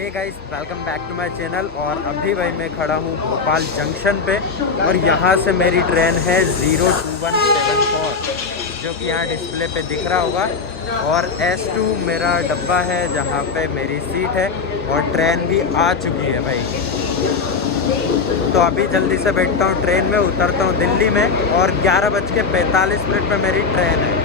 Hey guys, welcome back to my channel. और अभी भाई मैं खड़ा हूँ भोपाल जंक्शन पे और यहाँ से मेरी ट्रेन है 02174 जो कि यहाँ डिस्प्ले पे दिख रहा होगा। और S2 मेरा डब्बा है जहाँ पे मेरी सीट है और ट्रेन भी आ चुकी है भाई। तो अभी जल्दी से बैठता हूँ ट्रेन में, उतरता हूँ दिल्ली में और 11:45 पे मेरी ट्रेन है।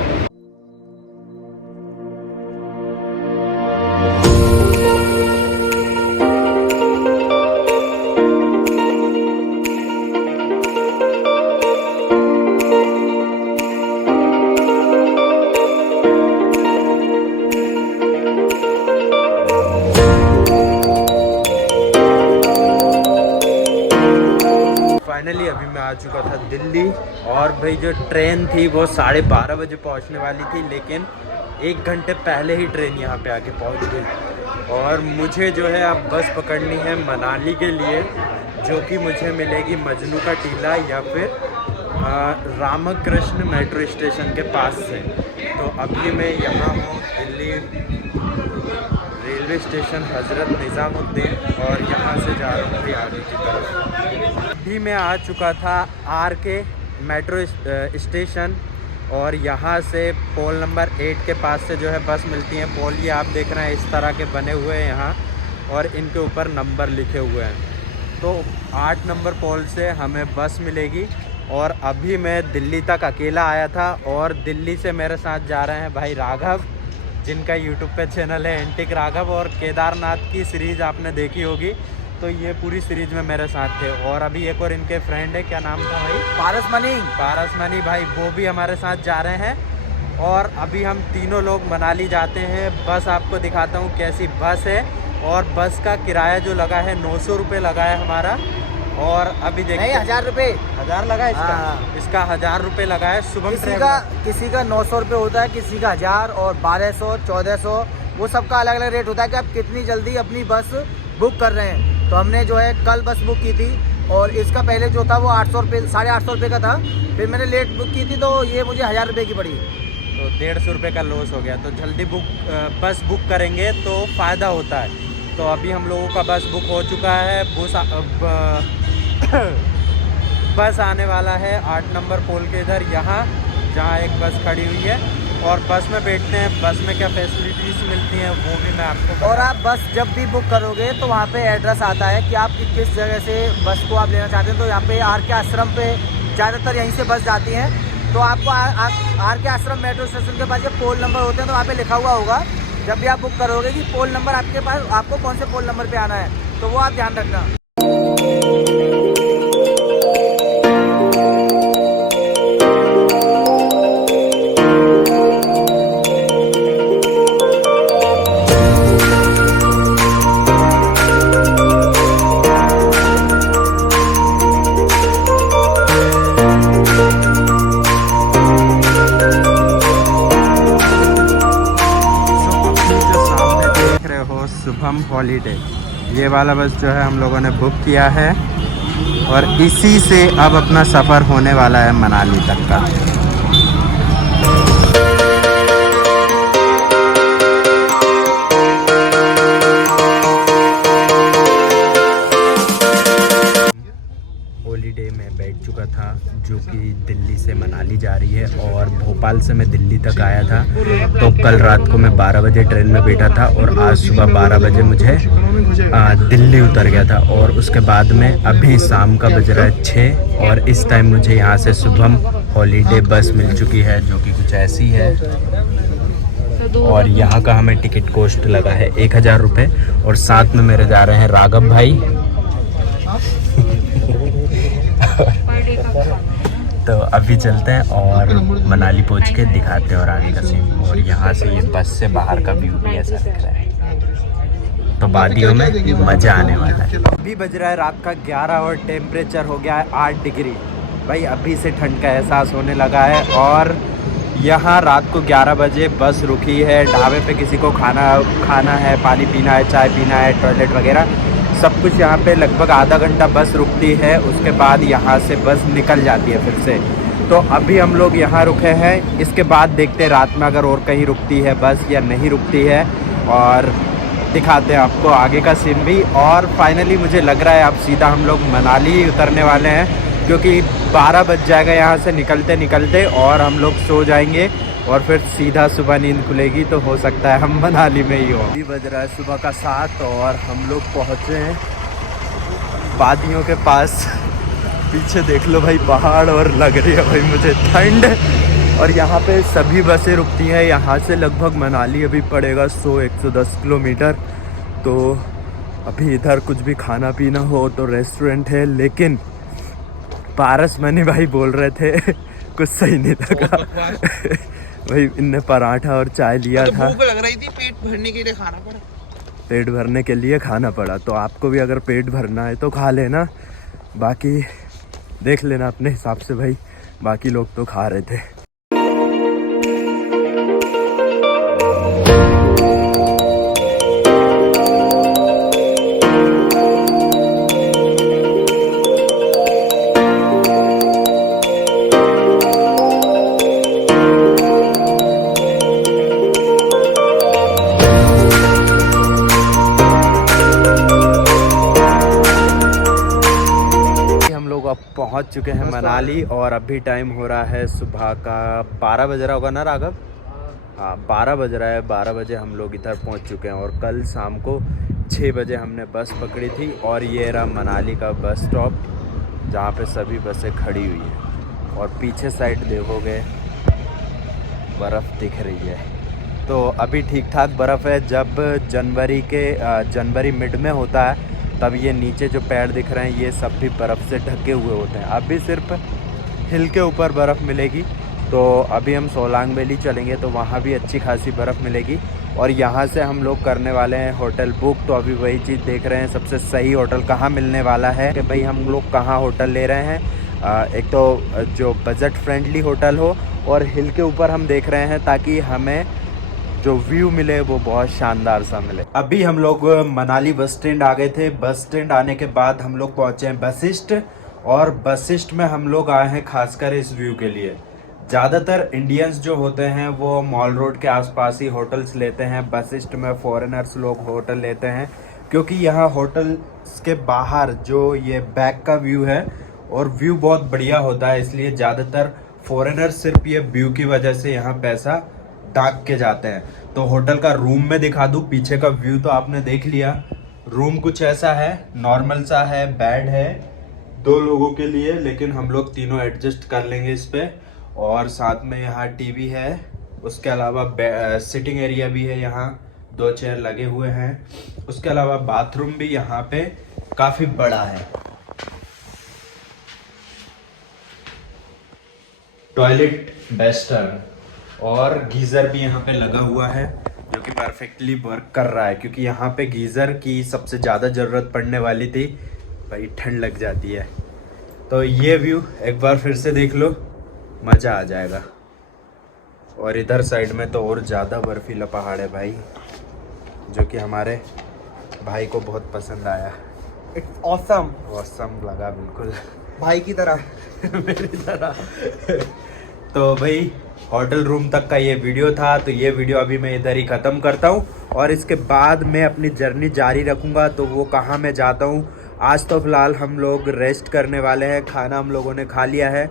फाइनली अभी मैं आ चुका था दिल्ली और भाई जो ट्रेन थी वो 12:30 बजे पहुंचने वाली थी, लेकिन 1 घंटे पहले ही ट्रेन यहाँ पे आके पहुंच गई। और मुझे जो है अब बस पकड़नी है मनाली के लिए, जो कि मुझे मिलेगी मजनू का टीला या फिर रामकृष्ण मेट्रो स्टेशन के पास से। तो अभी मैं यहाँ हूँ दिल्ली रेलवे स्टेशन हज़रत निज़ामुद्दीन और यहाँ से जा रहा हूँ आगे की तरफ। अभी मैं आ चुका था RK मेट्रो स्टेशन और यहाँ से पोल नंबर 8 के पास से जो है बस मिलती हैं। पोल ये आप देख रहे हैं इस तरह के बने हुए हैं यहाँ और इनके ऊपर नंबर लिखे हुए हैं। तो 8 नंबर पोल से हमें बस मिलेगी। और अभी मैं दिल्ली तक अकेला आया था और दिल्ली से मेरे साथ जा रहे हैं भाई राघव, जिनका यूट्यूब पे चैनल है एंटिक राघव। और केदारनाथ की सीरीज़ आपने देखी होगी, तो ये पूरी सीरीज में मेरे साथ थे। और अभी एक और इनके फ्रेंड है, क्या नाम था भाई? पारस मनी भाई, वो भी हमारे साथ जा रहे हैं। और अभी हम तीनों लोग मनाली जाते हैं। बस आपको दिखाता हूँ कैसी बस है। और बस का किराया जो लगा है 900 रुपये लगा है हमारा। और अभी देखिए 1000 रुपये 1000 लगा है इसका। हाँ। इसका 1000 रुपये लगा है। सुबह किसी का 900 रुपये होता है, किसी का 1000 और 1200 1400, वो सबका अलग अलग रेट होता है कि आप कितनी जल्दी अपनी बस बुक कर रहे हैं। तो हमने जो है कल बस बुक की थी और इसका पहले जो था वो 800 रुपये 850 रुपये का था। फिर मैंने लेट बुक की थी तो ये मुझे 1000 रुपये की पड़ी। तो 150 रुपये का लॉस हो गया। तो जल्दी बस बुक करेंगे तो फ़ायदा होता है। तो अभी हम लोगों का बस बुक हो चुका है। बस आने वाला है 8 नंबर पोल के इधर, यहाँ जहाँ एक बस खड़ी हुई है। और बस में बैठते हैं। बस में क्या फैसिलिटीज़ मिलती हैं वो भी मैं आपको और आप बस जब भी बुक करोगे तो वहाँ पे एड्रेस आता है कि आप किस जगह से बस को आप लेना चाहते हैं। तो यहाँ पे RK आश्रम पे ज़्यादातर यहीं से बस जाती हैं। तो आपको RK आश्रम मेट्रो स्टेशन के पास जब पोल नंबर होते हैं तो वहाँ पे लिखा हुआ होगा जब भी आप बुक करोगे कि पोल नंबर आपके पास, आपको कौन से पोल नंबर पे आना है, तो वो आप ध्यान रखना। शुभम हॉलीडे, ये वाला बस जो है हम लोगों ने बुक किया है और इसी से अब अपना सफ़र होने वाला है मनाली तक का। हॉलीडे में बैठ चुका था जो कि दिल्ली से मनाली जा रही है और भोपाल से मैं दिल्ली तक आया था। तो कल रात को मैं 12 बजे ट्रेन में बैठा था और आज सुबह 12 बजे मुझे दिल्ली उतर गया था। और उसके बाद में अभी शाम का बज रहा है 6 और इस टाइम मुझे यहाँ से शुभम हॉलीडे बस मिल चुकी है जो कि कुछ ऐसी है। और यहाँ का हमें टिकट कॉस्ट लगा है 1000 रुपये। और साथ में मेरे जा रहे हैं राघव भाई। तो अभी चलते हैं और मनाली पहुंच के दिखाते हैं और आगे का सीन। और यहाँ से ये बस से बाहर का व्यू भी ऐसा दिख रहा है। तो वादियों में मज़ा आने वाला है। अभी बज रहा है रात का 11 और टेम्परेचर हो गया है 8 डिग्री। भाई अभी से ठंड का एहसास होने लगा है। और यहाँ रात को 11 बजे बस रुकी है। ढाबे पे किसी को खाना है, पानी पीना है, चाय पीना है, टॉयलेट वगैरह सब कुछ यहाँ पे लगभग आधा घंटा बस रुकती है। उसके बाद यहाँ से बस निकल जाती है फिर से। तो अभी हम लोग यहाँ रुके हैं। इसके बाद देखते हैं रात में अगर और कहीं रुकती है बस या नहीं रुकती है। और दिखाते हैं आपको आगे का सीन भी। और फाइनली मुझे लग रहा है अब सीधा हम लोग मनाली उतरने वाले हैं, क्योंकि 12 बज जाएगा यहाँ से निकलते निकलते, और हम लोग सो जाएंगे और फिर सीधा सुबह नींद खुलेगी तो हो सकता है हम मनाली में ही हो। अभी बज रहा है सुबह का 7 और हम लोग पहुँचे हैं वादियों के पास। पीछे देख लो भाई पहाड़, और लग रही है भाई मुझे ठंड। और यहाँ पे सभी बसें रुकती हैं। यहाँ से लगभग मनाली अभी पड़ेगा 100-110 किलोमीटर। तो अभी इधर कुछ भी खाना पीना हो तो रेस्टोरेंट है, लेकिन पारस मनी भाई बोल रहे थे कुछ सही नहीं लगा। भाई इनने पराठा और चाय लिया था। भूख लग रही थी, पेट भरने के लिए खाना पड़ा। पेट भरने के लिए खाना पड़ा, तो आपको भी अगर पेट भरना है तो खा लेना, बाकी देख लेना अपने हिसाब से भाई। बाकी लोग तो खा रहे थे। पहुंच चुके हैं मनाली, और अभी टाइम हो रहा है सुबह का 12 बज रहा होगा ना राघव? हाँ 12 बज रहा है। 12 बजे हम लोग इधर पहुंच चुके हैं, और कल शाम को 6 बजे हमने बस पकड़ी थी। और ये रहा मनाली का बस स्टॉप, जहाँ पे सभी बसें खड़ी हुई हैं। और पीछे साइड देखोगे बर्फ़ दिख रही है। तो अभी ठीक ठाक बर्फ़ है। जब जनवरी मिड में होता है तब ये नीचे जो पेड़ दिख रहे हैं ये सब भी बर्फ़ से ढके हुए होते हैं। अभी सिर्फ हिल के ऊपर बर्फ़ मिलेगी। तो अभी हम सोलांग वैली चलेंगे तो वहाँ भी अच्छी खासी बर्फ़ मिलेगी। और यहाँ से हम लोग करने वाले हैं होटल बुक। तो अभी वही चीज़ देख रहे हैं सबसे सही होटल कहाँ मिलने वाला है, कि भाई हम लोग कहाँ होटल ले रहे हैं। एक तो जो बजट फ्रेंडली होटल हो, और हिल के ऊपर हम देख रहे हैं ताकि हमें जो व्यू मिले वो बहुत शानदार सा मिले। अभी हम लोग मनाली बस स्टैंड आ गए थे। बस स्टैंड आने के बाद हम लोग पहुँचे हैं बसिस्ट, और बसिस्ट में हम लोग आए हैं खासकर इस व्यू के लिए। ज़्यादातर इंडियंस जो होते हैं वो मॉल रोड के आसपास ही होटल्स लेते हैं। बसिस्ट में फॉरेनर्स लोग होटल लेते हैं, क्योंकि यहाँ होटल्स के बाहर जो ये बैक का व्यू है, और व्यू बहुत बढ़िया होता है, इसलिए ज़्यादातर फॉरेनर्स सिर्फ ये व्यू की वजह से यहाँ पैसा डाक के जाते हैं। तो होटल का रूम में दिखा दूं, पीछे का व्यू तो आपने देख लिया। रूम कुछ ऐसा है, नॉर्मल सा है, बेड है 2 लोगों के लिए, लेकिन हम लोग तीनों एडजस्ट कर लेंगे इस पे। और साथ में यहाँ टीवी है, उसके अलावा सिटिंग एरिया भी है, यहाँ 2 चेयर लगे हुए हैं। उसके अलावा बाथरूम भी यहाँ पे काफ़ी बड़ा है। टॉयलेट बेस्टर और गीज़र भी यहाँ पे लगा हुआ है, जो कि परफेक्टली वर्क कर रहा है, क्योंकि यहाँ पे गीज़र की सबसे ज़्यादा ज़रूरत पड़ने वाली थी। भाई ठंड लग जाती है। तो ये व्यू एक बार फिर से देख लो, मज़ा आ जाएगा। और इधर साइड में तो और ज़्यादा बर्फीला पहाड़ है भाई, जो कि हमारे भाई को बहुत पसंद आया। It's awesome. ऑसम लगा बिल्कुल भाई की तरह मेरी तरह। तो भाई होटल रूम तक का ये वीडियो था। तो ये वीडियो अभी मैं इधर ही ख़त्म करता हूँ, और इसके बाद मैं अपनी जर्नी जारी रखूँगा। तो वो कहाँ मैं जाता हूँ, आज तो फ़िलहाल हम लोग रेस्ट करने वाले हैं। खाना हम लोगों ने खा लिया है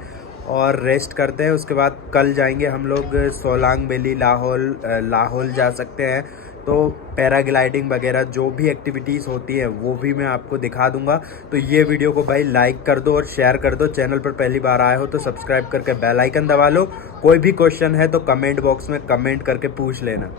और रेस्ट करते हैं। उसके बाद कल जाएंगे हम लोग सोलांग वैली, लाहौल जा सकते हैं। तो पैराग्लाइडिंग वगैरह जो भी एक्टिविटीज़ होती है वो भी मैं आपको दिखा दूंगा। तो ये वीडियो को भाई लाइक कर दो और शेयर कर दो। चैनल पर पहली बार आए हो तो सब्सक्राइब करके बेल आइकन दबा लो। कोई भी क्वेश्चन है तो कमेंट बॉक्स में कमेंट करके पूछ लेना।